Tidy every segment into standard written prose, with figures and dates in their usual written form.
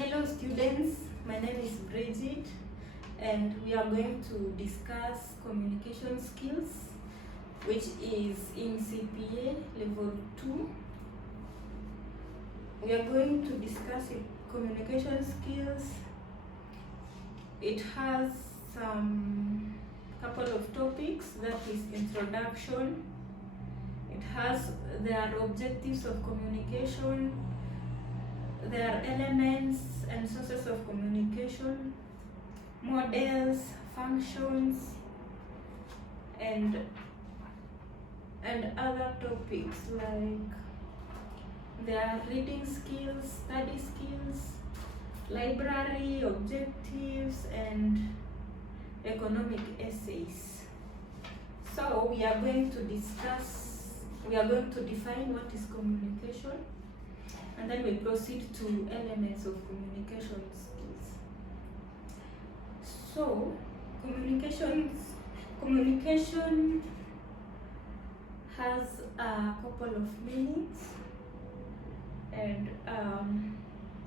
Hello students, my name is Brigit and we are going to discuss communication skills, which is in CPA level 2. We are going to discuss communication skills. It has some couple of topics, that is introduction. It has their objectives of communication. There are elements and sources of communication, models, functions, and other topics like there are reading skills, study skills, library, objectives, and economic essays. So we are going to define what is communication, and then we proceed to elements of communication skills. So communication has a couple of meanings, and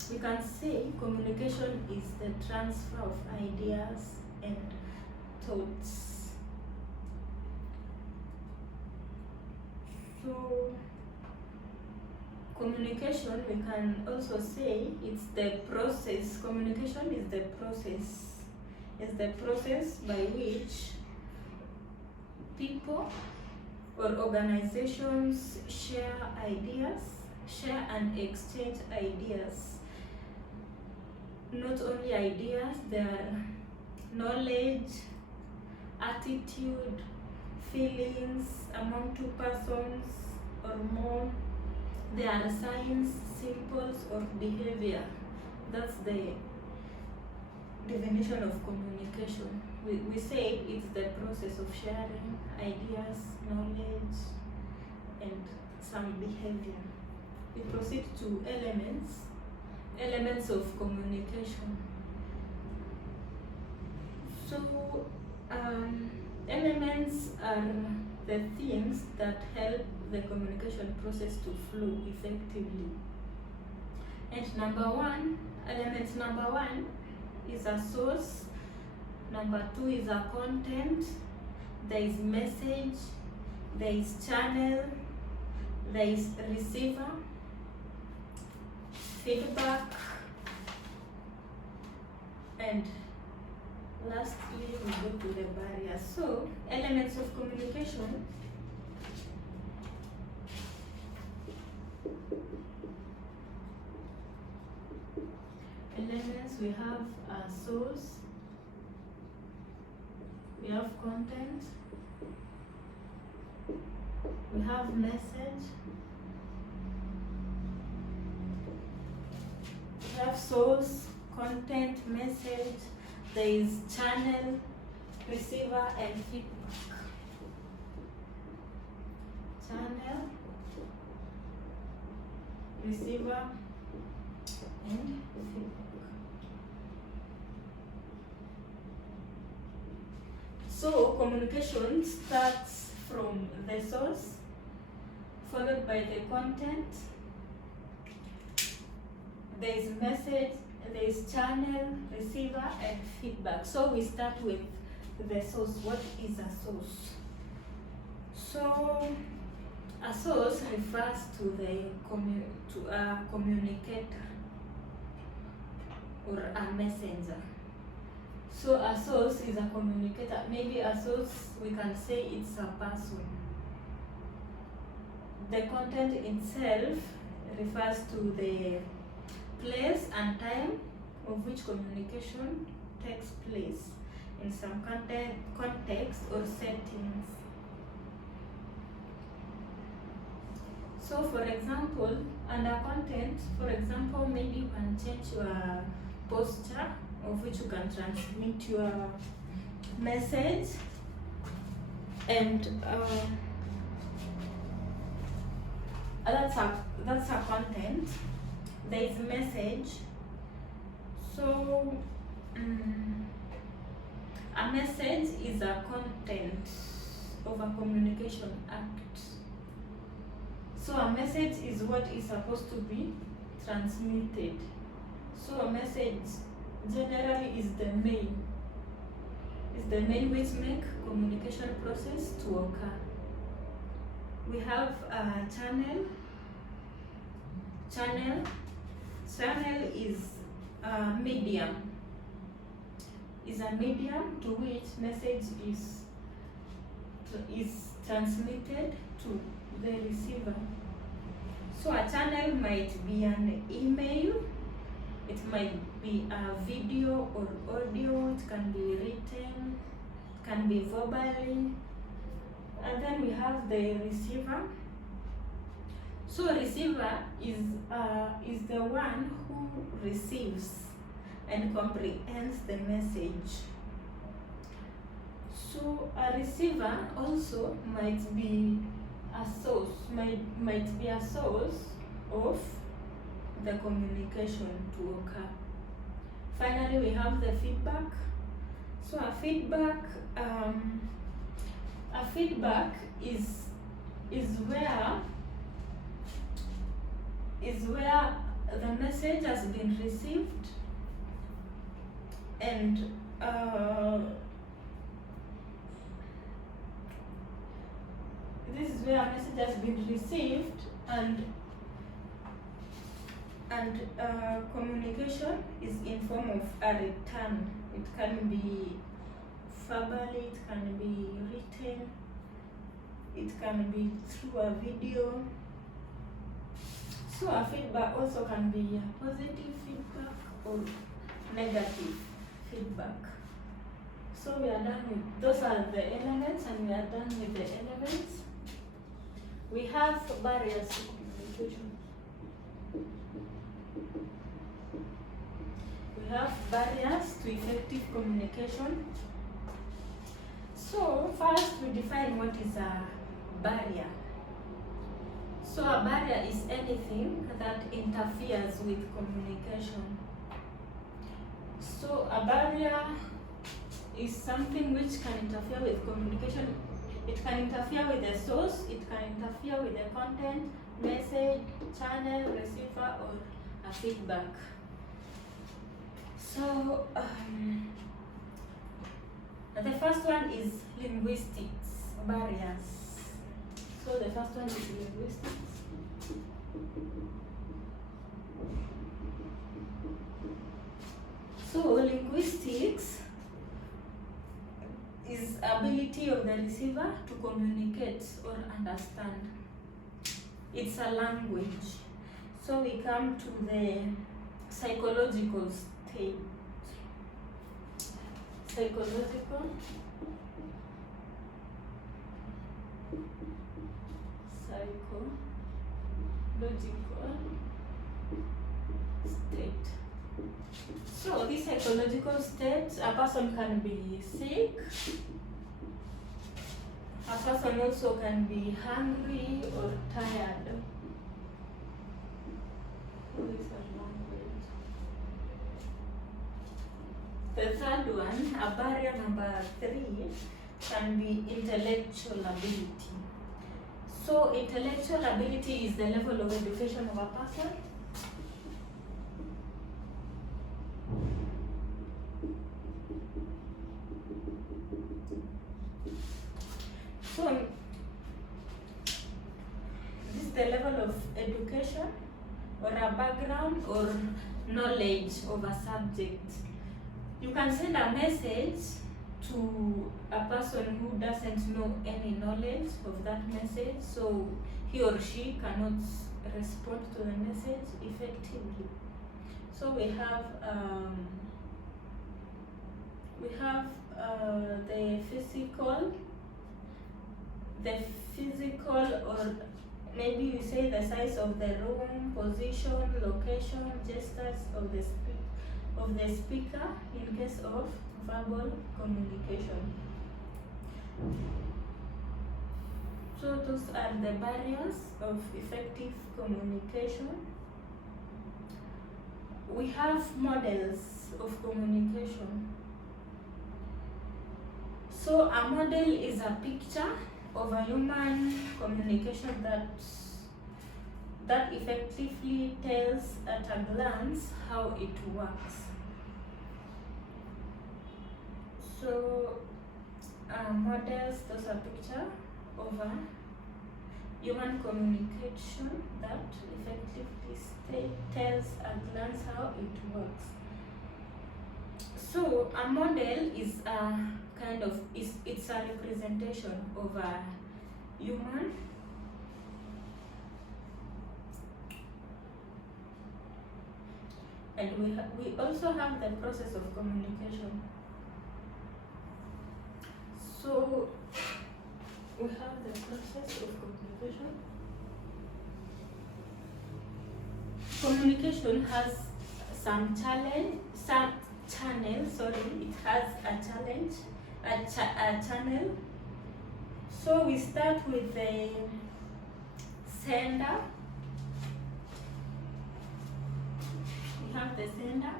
we can say communication is the transfer of ideas and thoughts. So communication, we can also say it's the process. Communication is the process. It's the process by which people or organizations share and exchange ideas. Not only ideas, there are knowledge, attitude, feelings among two persons or more. There are signs, symbols, or behavior. That's the definition of communication. We say it's the process of sharing ideas, knowledge, and some behavior. We proceed to elements of communication. So elements are the things that help the communication process to flow effectively. And element number one is a source. Number two is a content. There is message, there is channel, there is receiver, feedback, and lastly we go to the barrier. So elements of communication. Elements, we have a source, we have content, we have message, we have source, content, message, there is channel, receiver, and feedback. Channel, receiver, and feedback. So communication starts from the source, followed by the content. There is message, there is channel, receiver, and feedback. So we start with the source. What is a source? So a source refers to a communicator or a messenger. So a source is a communicator. Maybe a source, we can say it's a person. The content itself refers to the place and time of which communication takes place in some context or settings. So for example, under content, for example, maybe you can change your posture of which you can transmit your message, and that's a content. There is message. So a message is a content of a communication act. So a message is what is supposed to be transmitted. So a message generally is the main which make communication process to occur. We have a channel. Channel is a medium. Is a medium to which message is transmitted to the receiver. So a channel might be an email, it might be a video or audio, it can be written, it can be verbally, and then we have the receiver. So a receiver is the one who receives and comprehends the message. So a receiver also might be a source, might be a source of the communication to occur. Finally, we have the feedback. So a feedback is where the message has been received, and this is where a message has been received, and communication is in form of a return. It can be verbally, it can be written, it can be through a video. So a feedback also can be a positive feedback or negative feedback. So we are done with, those are the elements, and we are done with the elements. We have barriers to communication. We have barriers to effective communication. So first we define what is a barrier. So a barrier is anything that interferes with communication. So a barrier is something which can interfere with communication. It can interfere with the source, it can interfere with the content, message, channel, receiver, or a feedback. So the first one is linguistics barriers. So the first one is linguistics. So linguistics is ability of the receiver to communicate or understand. It's a language. So we come to the psychological state. Psychological state. So this psychological state, a person can be sick, a person also can be hungry or tired. The third one, a barrier number 3, can be intellectual ability. So intellectual ability is the level of education of a person. So this is the level of education or a background or knowledge of a subject. You can send a message to a person who doesn't know any knowledge of that message, so he or she cannot respond to the message effectively. So we have the physical, or maybe you say the size of the room, position, location, gestures of the speaker in case of verbal communication. So those are the barriers of effective communication. We have models of communication. So a model is a picture of a human communication that effectively tells at a glance how it works. So models, those are picture of a human communication that effectively tells at glance how it works. So a model is a kind of, it's a representation of a human and we also have the process of communication. So we have the process of communication. Communication has some channel. It has a channel. So we start with the sender. We have the sender.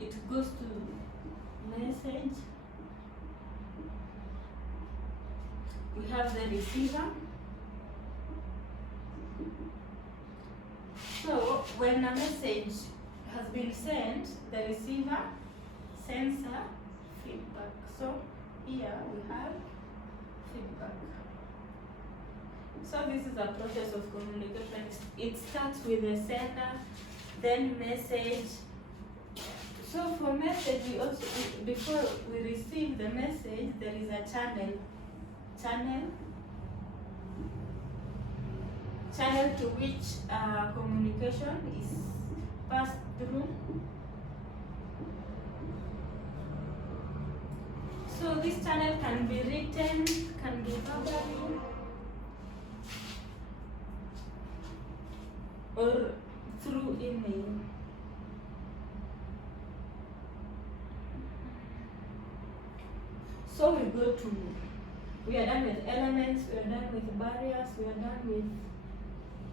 It goes to message. We have the receiver. So when a message has been sent, the receiver sends a feedback. So here we have feedback. So this is a process of communication. It starts with the sender, then message. So for message, we also, before we receive the message, there is a channel to which communication is passed through. So this channel can be written, can be verbal, or through email. So we are done with elements, we are done with barriers, we are done with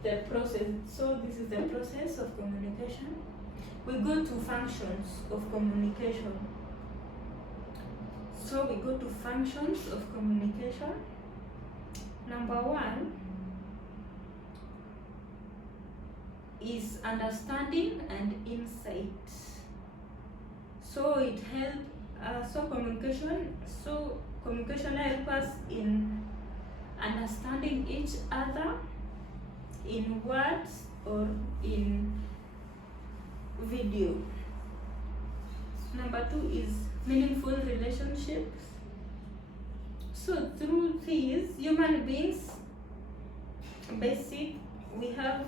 the process. So this is the process of communication. We go to functions of communication. So we go to functions of communication. Number one is understanding and insight. So it helps. Communication helps us in understanding each other in words or in video. Number two is meaningful relationships. So through these, human beings, we have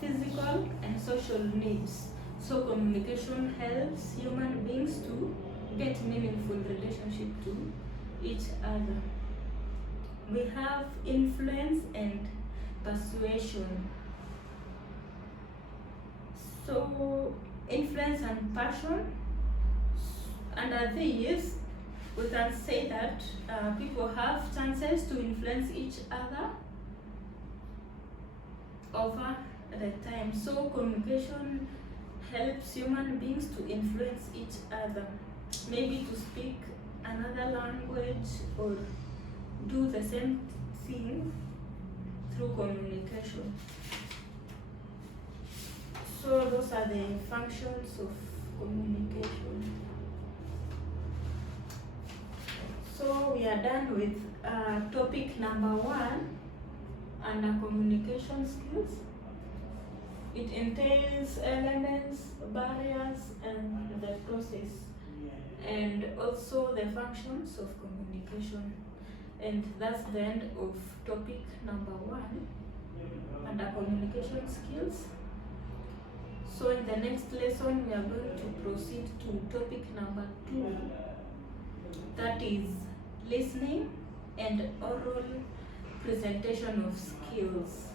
physical and social needs. So communication helps human beings to get meaningful relationship to each other. We have influence and persuasion. So influence and passion. Under these, we can say that people have chances to influence each other over the time. So communication helps human beings to influence each other, maybe to speak another language or do the same thing through communication. So those are the functions of communication. So we are done with topic number one under communication skills. It entails elements, barriers, and the process, and also the functions of communication. And that's the end of topic number one under communication skills. So in the next lesson, we are going to proceed to topic number two, that is listening and oral presentation of skills.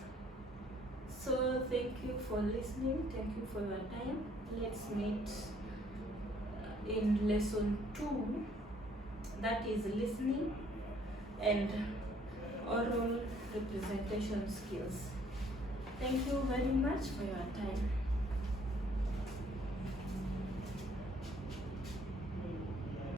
So thank you for listening, thank you for your time. Let's meet in lesson 2, that is listening and oral representation skills. Thank you very much for your time.